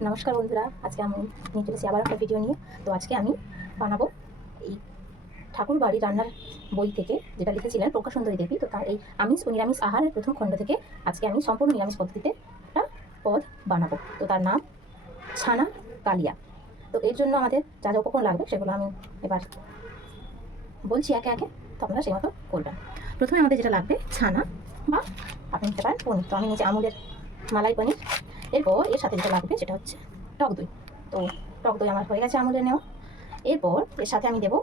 নমস্কার বন্ধুরা, আজকে আমি নিয়ে চলেছি আবার একটা ভিডিও নিয়ে। তো আজকে আমি বানাবো এই ঠাকুর বাড়ি রান্নার বই থেকে, যেটা লিখেছিলেন প্রকাশ সুন্দরী দেবী। তো তার এই আমিষ ও নিরামিষ আহারের প্রথম খণ্ড থেকে আজকে আমি সম্পূর্ণ নিরামিষ পদ্ধতিতে একটা পদ বানাবো। তো তার নাম ছানা কালিয়া। তো এর জন্য আমাদের যা যা উপকরণ লাগবে, সেগুলো আমি এবার বলছি একে একে। তো আপনারা সেই মতো করবেন। প্রথমে আমাদের যেটা লাগবে, ছানা বা আপনি নিতে পারেন পনির। তো আমি নিচে আমুলের মালাই পনির এরপর এর সাথে যেটা লাগবে সেটা হচ্ছে টক দই। তো টক দই আমার হয়ে গেছে আমুলের নেওয়া। এরপর এর সাথে আমি দেবো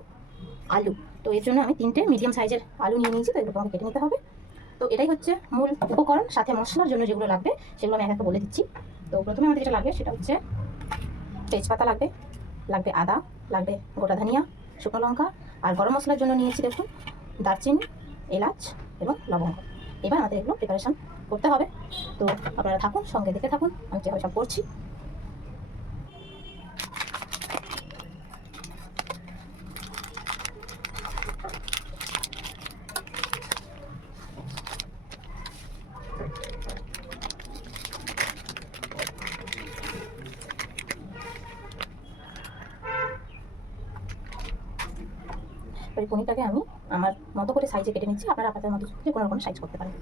আলু। তো এর জন্য আমি তিনটে মিডিয়াম সাইজের আলু নিয়ে নিয়েছি, তো এগুলো আমাকে কেটে নিতে হবে। তো এটাই হচ্ছে মূল উপকরণ। সাথে মশলার জন্য যেগুলো লাগবে সেগুলো আমি এক একটা বলে দিচ্ছি। তো প্রথমে আমাদের যেটা লাগবে সেটা হচ্ছে তেজপাতা লাগবে লাগবে আদা, লাগবে গোটা ধনিয়া, শুকনো লঙ্কা আর গরম মশলার জন্য নিয়েছি দেখুন দারচিনি, এলাচ এবং লবঙ্গ। এবার আমাদের এগুলো প্রিপারেশন করতে হবে। তো আপনারা থাকুন, সঙ্গে দেখে থাকুন, আমি কীভাবে সব করছি। পনিরটাকে আমি আমার মতো করে সাইজে কেটে নিচ্ছি। আপনারা আপনাদের মতো যে কোনো রকম সাইজ করতে পারেন।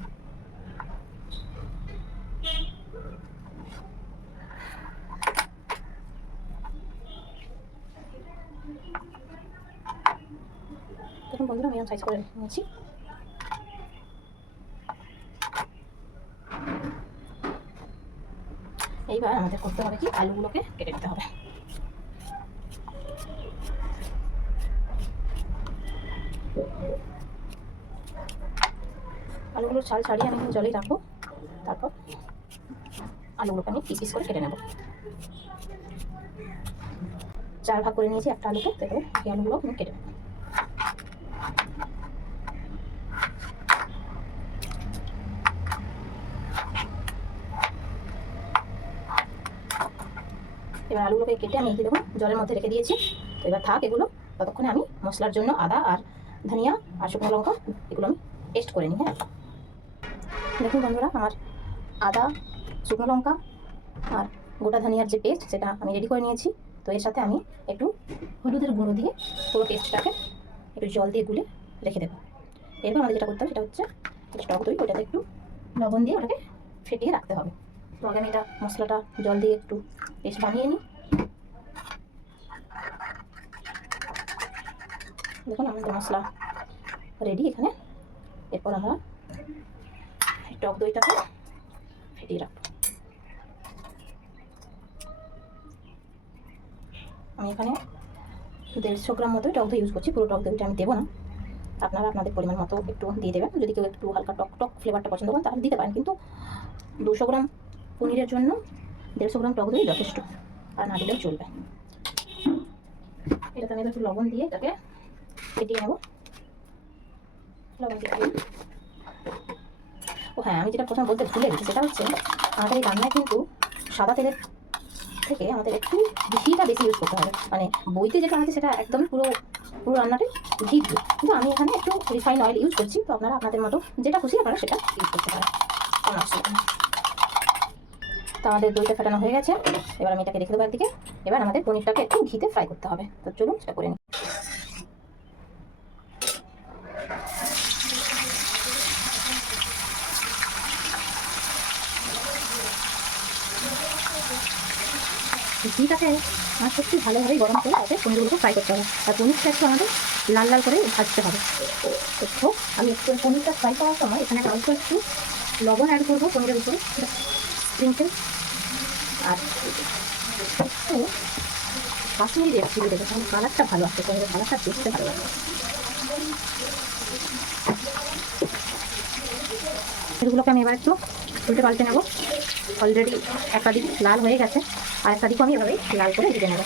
বন্ধুরা মিডিয়াম সাইজ করে নিয়েছি। এইবার আমাদের করতে হবে কি? আলুগুলোকে কেটে নিতে হবে। আলুগুলোর ছাল ছাড়িয়ে আমি জলেই রাখব। তারপর আলুগুলোকে আমি পিস করে কেটে নেব। চার ভাগ করে নিয়েছি একটা আলুকে তো এবার এই আলুগুলো আমি কেটে নেব। এবার আলুগুলোকে কেটে আমি যে দেখুন জলের মধ্যে রেখে দিয়েছি। তো এবার থাক এগুলো। ততক্ষণে আমি মশলার জন্য আদা আর ধনিয়া আর শুকনো লঙ্কা এগুলো আমি পেস্ট করে নিই হ্যাঁ? দেখুন বন্ধুরা, আমার আদা, শুকনো লঙ্কা আর গোটা ধনিয়ার যে পেস্ট সেটা আমি রেডি করে নিয়েছি। তো এর সাথে আমি একটু হলুদের গুঁড়ো দিয়ে পুরো পেস্টটাকে একটু জল দিয়ে গুলে রেখে দেবো। এরপর আমাদের যেটা করতে হবে, সেটা হচ্ছে টক দই ওটাতে একটু লবণ দিয়ে ওটাকে ফেটিয়ে রাখতে হবে। তো আমি এটা মশলাটা জল দিয়ে একটু পেস্ট বানিয়ে নিই। দেখুন আমাদের মশলা রেডি এখানে। এরপর আমরা টক দইটাকে ফেটিয়ে রাখব। আমি এখানে দেড়শো গ্রাম মতো টক দই ইউজ করছি, পুরো টক দইটা আমি দেবো না। আপনারা আপনাদের পরিমাণ মতো একটু দিয়ে দেবেন। যদি কেউ একটু হালকা টক টক ফ্লেভারটা পছন্দ করেন, তাহলে দিতে পারেন। কিন্তু দুশো গ্রাম পনিরের জন্য দেড়শো গ্রাম টক দই যথেষ্ট, আর না দিলেও চলবে। এটাতে আমি একটু লবণ দিয়ে তাকে ফেটিয়ে নেব। লবণ দিয়ে ও হ্যাঁ আমি যেটা প্রথমে বলতে ভুলে গেছি, সেটা হচ্ছে আমাদের এই রান্নায় কিন্তু সাদা তেলের থেকে আমাদের একটু ঘিটা বেশি ইউজ করতে হবে। মানে বইতে যেটা আছে সেটা একদম পুরো পুরো রান্নাটাই ঘি দিয়ে। কিন্তু আমি এখানে একটু রিফাইন অয়েল ইউজ করছি, তো আপনারা আপনাদের মতো যেটা খুশি আপনারা সেটা ইউজ করতে পারেন। কোনো অসুবিধা তো আমাদের দইটা ফেটানো হয়ে গেছে। এবার আমি এটাকে রেখে দেবো একদিকে। এবার আমাদের পনিরটাকে একটু ঘিতে ফ্রাই করতে হবে। তো চলুন সেটা করে নিই। ঘিটাকে আমার সত্যি ভালোভাবে গরম করে তাতে পনিরগুলোকে ফ্রাই করতে হবে। আর পনিরটা একটু আমাদের লাল লাল করে ভাজতে হবে। তো আমি একটু পনিরটা ফ্রাই করার সময় এখানে অল্প একটু লবণ অ্যাড করব পনিরের উপরে। স্প্রিংকেল আর কাশ্মীরি রেড চিলি দেবো কারণ কালারটা ভালো আসছে পনিরের কালারটা দেখতে ভালো লাগবে। এগুলোকে আমি এবার একটু উল্টে পাল্টে নেব। অলরেডি একটা লাল হয়ে গেছে, আর একটা দিকও আমি এভাবেই লাল করে দিতে নেব।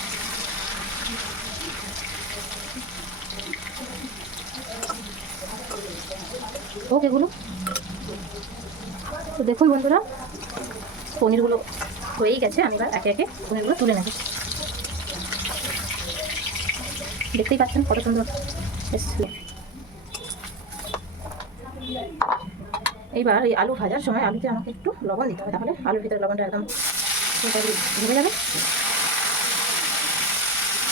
হোক এগুলো। তো দেখুন বন্ধুরা পনিরগুলো হয়েই গেছে, আমি এবার একে একে পনিরগুলো তুলে নেব। দেখতেই পাচ্ছেন কত সুন্দর এইবার এই আলু ভাজার সময় আলুতে আমাকে একটু লবণ দিতে হবে, তাহলে আলুর ভিতরে লবণটা একদম ভেবে যাবে।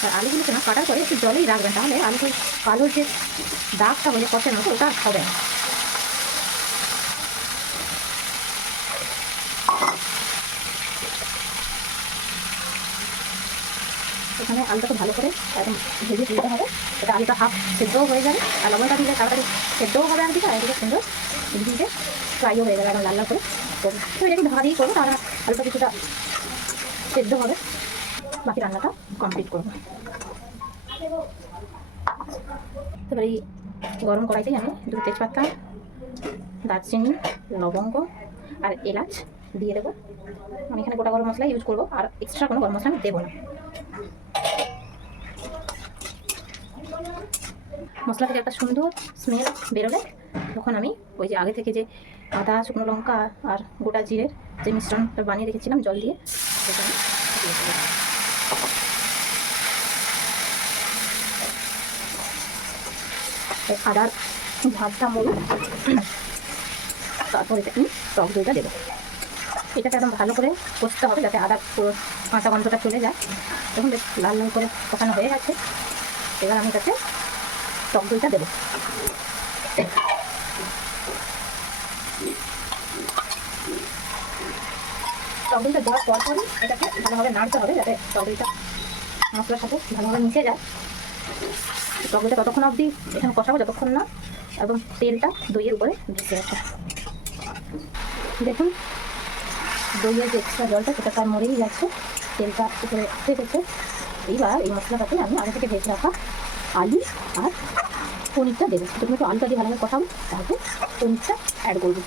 আর আলুগুলোকে না, কাটার পরে একটু জলেই রাখবেন, তাহলে আলুতে কালোর যে দাগটা হয়ে কষের মতো ওটা হবে না। এখানে আলুটাকে ভালো করে একদম ভেজে তুলতে হবে। এটা আলুটা হাফ সেদ্ধও হয়ে যাবে আর লবণটা দিলে তাড়াতাড়ি সেদ্ধও হবে একদিকে আর এদিকে সুন্দর এদিকে ফ্রাইও হয়ে যাবে একদম লাল করে। তো এটাকে ঢাকা দিয়ে করব, তাহলে আলুটা কিছুটা সেদ্ধ হবে। বাকি রান্নাটা কমপ্লিট করব। এবার এই গরম কড়াইতেই আমি দুটো তেজপাতা, দারচিনি, লবঙ্গ আর এলাচ দিয়ে দেবো। আমি এখানে গোটা গরম মশলা ইউজ করব, আর এক্সট্রা কোনো গরম মশলা আমি দেবো না। মশলা থেকে একটা সুন্দর স্মেল বেরোলে তখন আমি ওই যে আগে থেকে যে আদা, শুকনো লঙ্কা আর গোটা জিরের যে মিশ্রণটা বানিয়ে রেখেছিলাম জল দিয়ে, সেটা আদার ভাতটা মরুক। তারপর এটা আমি টক দইটা দেবো। এটাকে একদম ভালো করে কষতে হবে যাতে আদা পুরো কাঁচা গন্ধটা চলে যায়। তখন বেশ লাল লাল করে কষানো হয়ে গেছে। এবার আমি এটাতে টক দইটা দেবো। টক দইটা দেওয়ার পর পরই এটাকে ভালোভাবে নাড়তে হবে যাতে টক দইটা মশলার সাথে ভালোভাবে মিশে যায়। টক দইটা ততক্ষণ অবধি এখানে কষাবো, যতক্ষণ না এবং তেলটা দইয়ের উপরে ভেসে আছে দেখুন, দইয়ের যে এক্সট্রা জলটা সেটা তার মরেই যাচ্ছে, তেলটা উপরে উঠে গেছে। এইবার এই মশলাটাতে আমি আগে থেকে ভেজে রাখা আলু আর পনিরটা দেবো। প্রথমে একটু আলুটা দিয়ে ভালোভাবে কষাবো, তারপর পনিরটা অ্যাড করব।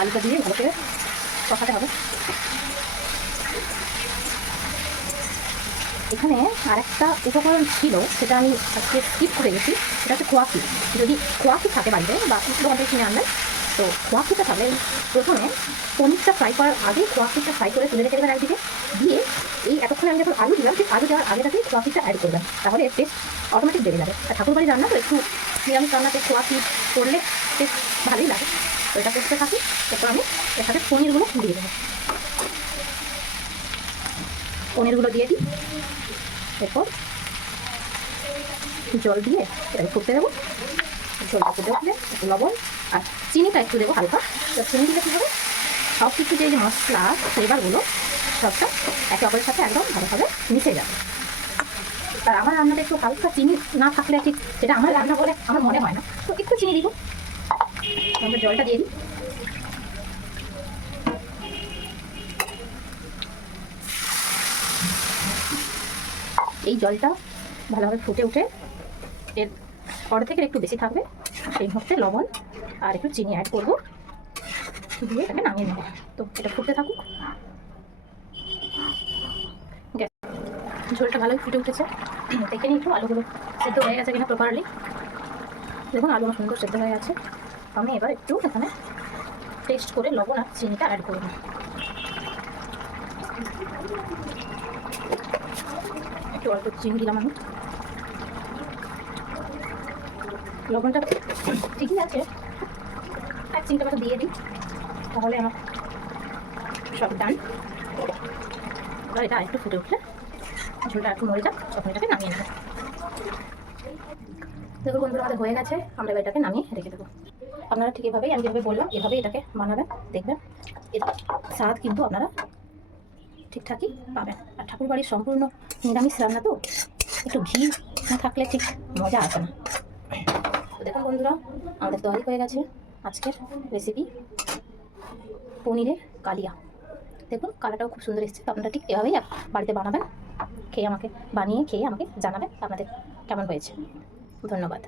আলুটা দিয়ে ভালো করে কষাতে হবে। এখানে আরেকটা উপকরণ ছিল, সেটা আমি আজকে স্কিপ করে গেছি। সেটা হচ্ছে খোয়াকি যদি খোয়াকি থাকে বাড়িতে বা দোকান থেকে কিনে আনবেন, তো খোয়াকিটা থাকলে প্রথমে পনিরটা ফ্রাই করার আগে খোয়াকিটা ফ্রাই করে তুলে রেখে দেবেন একদিকে। দিয়ে এই এতক্ষণ আমি যখন আলু দিলাম, ঠিক আলু দেওয়ার আগে তাকে খোয়াকিটা অ্যাড করবেন। তাহলে টেস্ট অটোমেটিক বেড়ে যাবে। আর ঠাকুরবাড়ি রান্না তো একটু নিরামিষ রান্নাতে খোয়াকি করলে টেস্ট ভালোই লাগে। তো এটা করতে থাকি। এরপর আমি এর সাথে পনিরগুলো দিয়ে দেবো। পনিরগুলো দিয়ে দিই। এরপর জল দিয়ে এটাকে ফুটতে দেবো। জলটা ফুটে উঠলে একটু লবণ আর চিনিটা একটু দেবো হালকা। চিনি দিলে কী হবে? সব কিছু যে মশলা ফ্লেভারগুলো, সবটা একে অপরের সাথে একদম ভালোভাবে মিশে যাবে। আর আমার রান্নাটা একটু হালকা চিনি না থাকলে ঠিক সেটা আমার রান্না বলে আমার মনে হয় না। তো একটু চিনি দিব। আমরা জলটা দিয়ে দিই। এই জলটা ভালোভাবে ফুটে উঠে, এর অর্ধেকের একটু বেশি থাকবে। সেই মুহূর্তে লবণ আর একটু চিনি অ্যাড করব। দিয়ে এটাকে নামিয়ে নেব। তো এটা ফুটতে থাকুক। গ্যাস ঝোলটা ভালোই ফুটে উঠেছে। দেখে নিই একটু, আলুগুলো সেদ্ধ হয়ে গেছে কিনা প্রপারলি দেখুন, আলু আমার সুন্দর সেদ্ধ হয়ে গেছে। আমি এবার একটু এখানে টেস্ট করে লবণ আর চিনিটা অ্যাড করব। একটু অল্প চিনি দিলাম আমি। লবণটা ঠিকই আছে। এক চিনিটা মতো দিয়ে দিই তাহলে আমার সব ডান এবার এটা একটু ফুটে উঠলে, ঝোলটা একটু মরে যাক, তখন এটাকে নামিয়ে নেব। দেখো বন্ধুরা, আমাদের হয়ে গেছে। আমরা এটাকে নামিয়ে রেখে দেবো। আপনারা ঠিক এভাবেই, আমি যেভাবে বললাম এভাবে এটাকে বানাবেন, দেখবেন। স্বাদ কিন্তু আপনারা ঠিকঠাকই পাবেন। আর ঠাকুর বাড়ির সম্পূর্ণ নিরামিষ রান্না তো, একটু ঘি না থাকলে ঠিক মজা আসে না। দেখুন বন্ধুরা, আমাদের তৈরি হয়ে গেছে আজকের রেসিপি পনিরের কালিয়া। দেখুন কালারটাও খুব সুন্দর এসেছে, তো আপনারা ঠিক এভাবেই বাড়িতে বানাবেন, খেয়ে আমাকে বানিয়ে খেয়ে আমাকে জানাবেন আপনাদের কেমন হয়েছে। ধন্যবাদ।